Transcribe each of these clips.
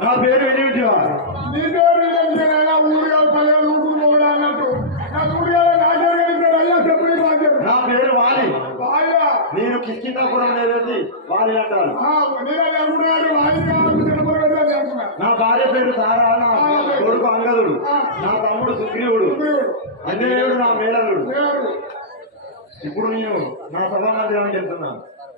నా పేరు వినియోగ నీ పేరు వినియోగ ఊరు కలపలే ఊరు కూడా అన్నట్టు నా ఊరు నా పేరు వాలి నేను కిష్కిందాపురం లేదండి వారి అంటారు నా భార్య పేరు సారా నా కొడుకు అంగదుడు నా తమ్ముడు సుగ్రీవుడు అంజనేయుడు నా మేళలుడు ఇప్పుడు నేను నా సభా మందిరానికి వెళ్తున్నాను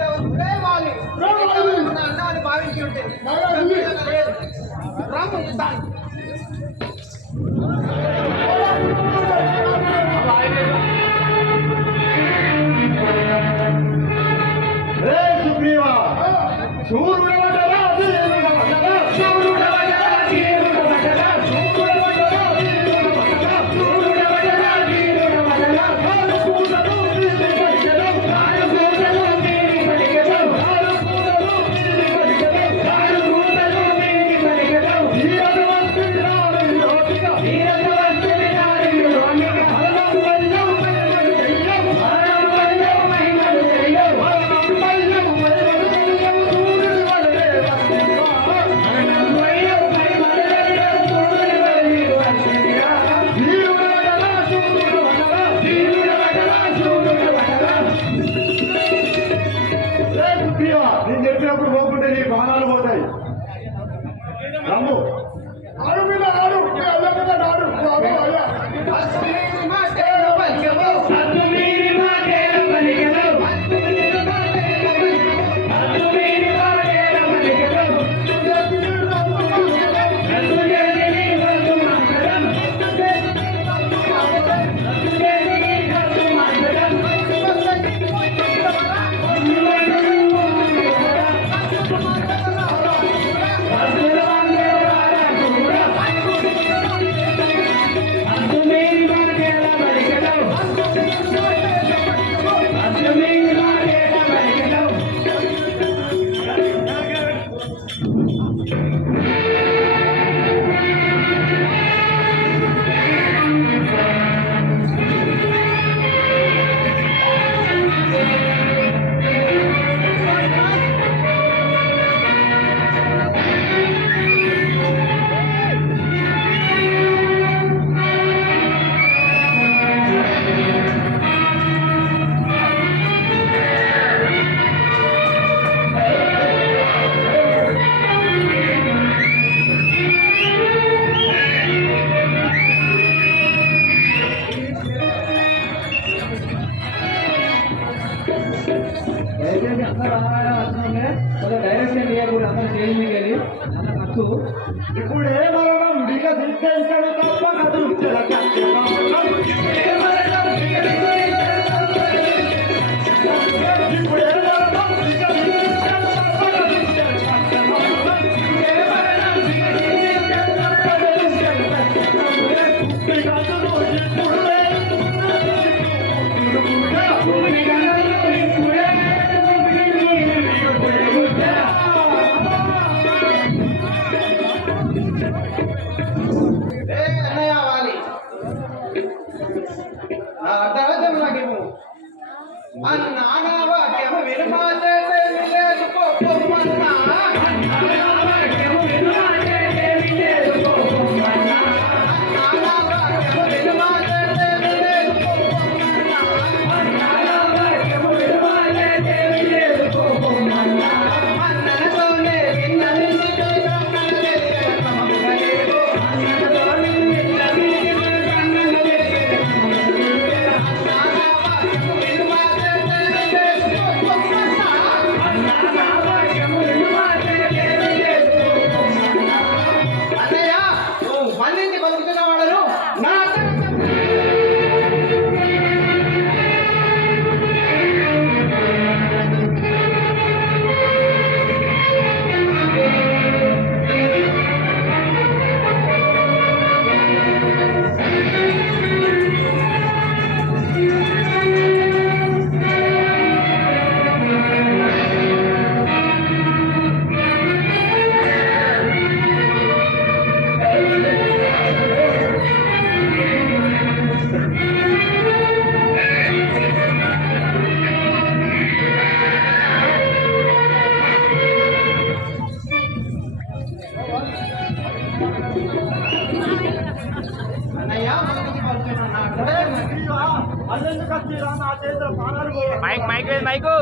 இந்த ஒரே வாலி நான் அது பாவிச்சு விட்டேன் ராமன் தான் మైక్ మైక్ లేదు మైకు.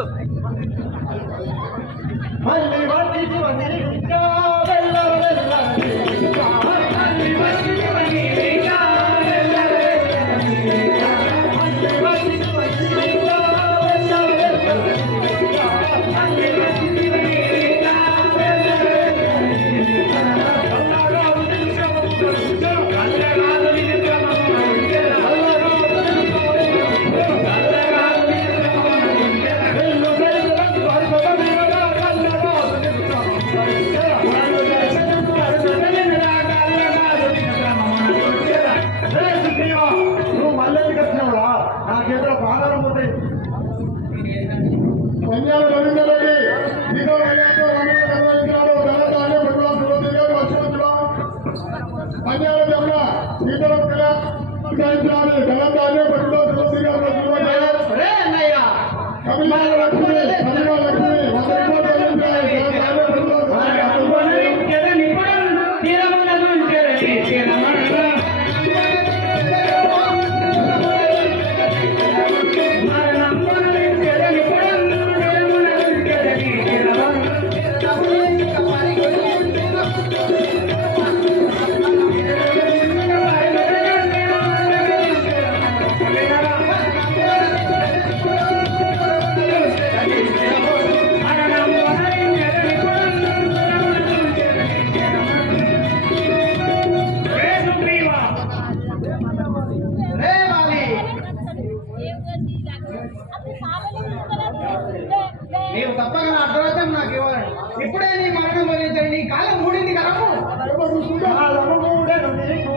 కాలము మూడెను నీకు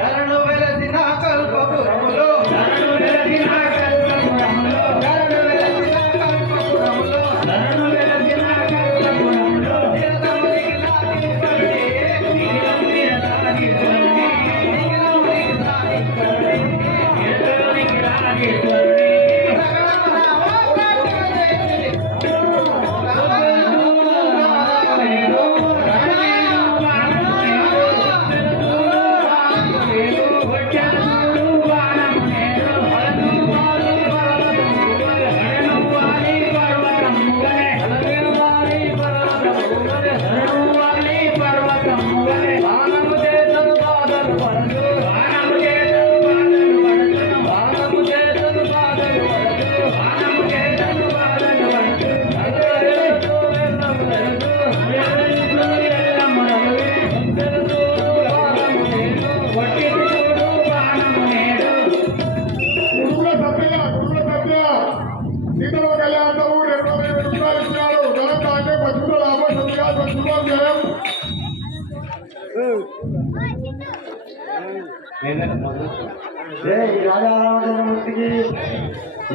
I don't know.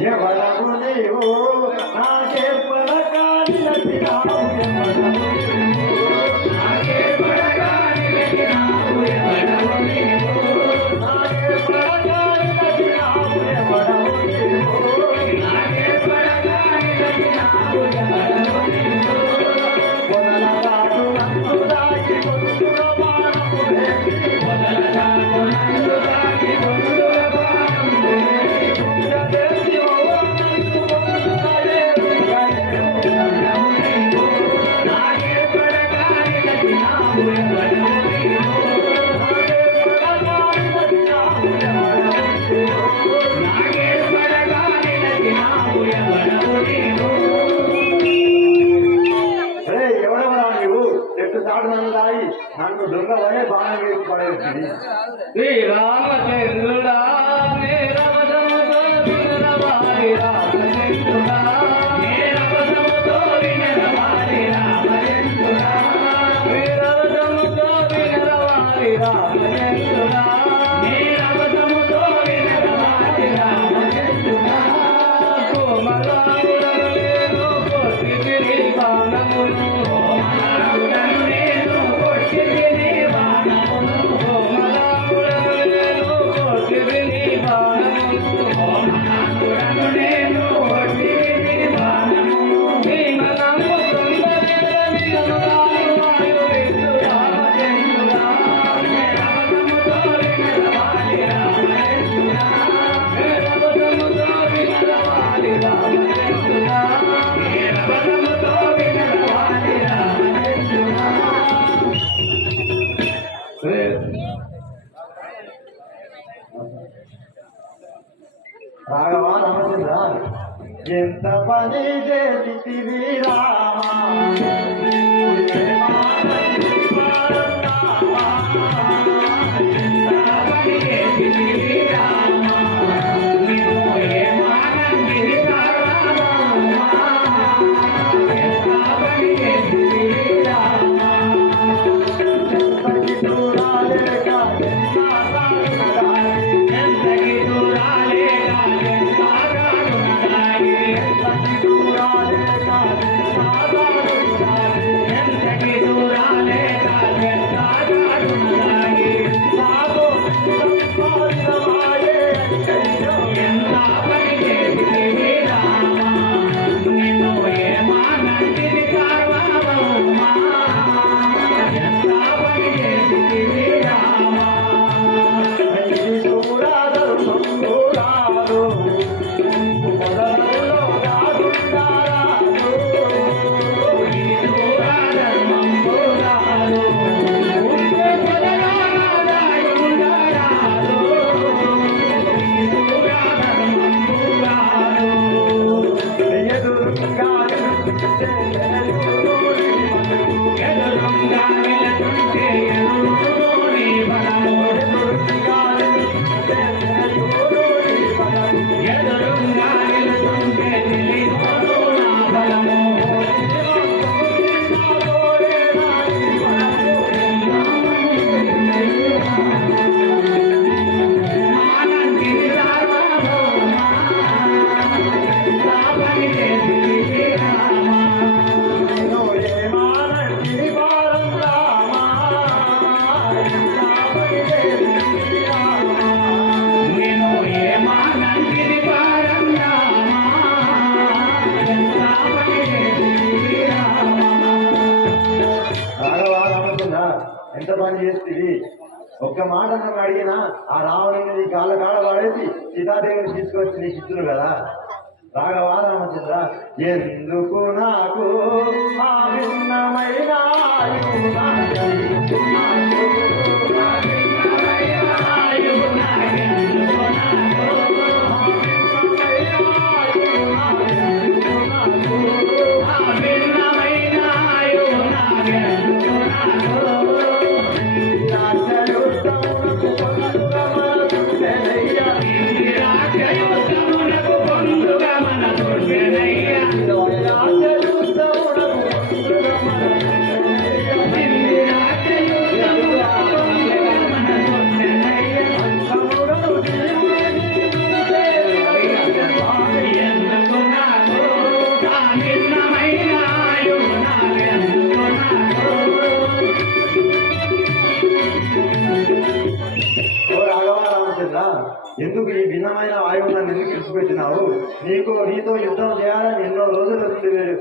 ఎవడకు నీవు నాకెప్పడకా నన్ను దొంగవనే బాణం వేసి పడేసింది. శ్రీరామచంద్రుడా కోమలాపురమే రాఘవా రామచంద్ర ఎంత పని చేసి రామా? పని చేస్తుంది ఒక్క మాట నువ్వు అడిగినా ఆ రావణుని నీ కాళ్ళ కాడ వాడేసి సీతాదేవిని తీసుకొచ్చి నీ చిత్తులు కదా? రాఘవా రామచంద్ర ఎందుకు నాకు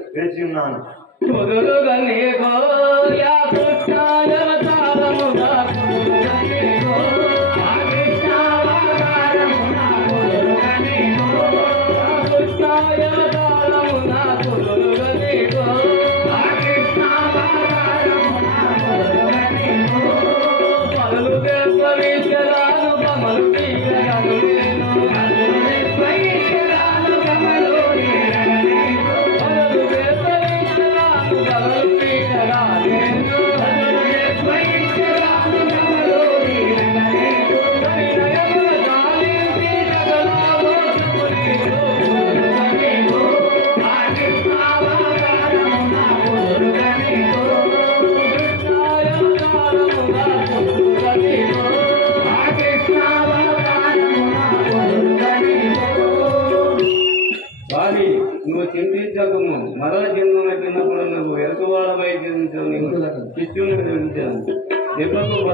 నుండి వే- వేచి ఉన్నాను కుదురుగా నీకో యా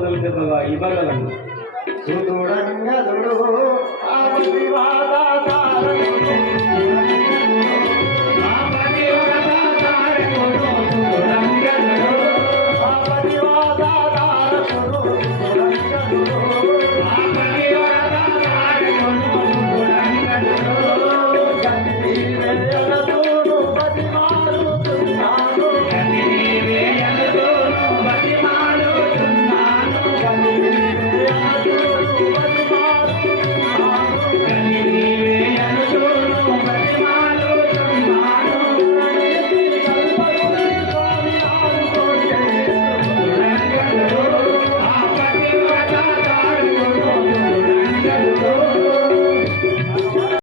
渡辺さんが茨城に。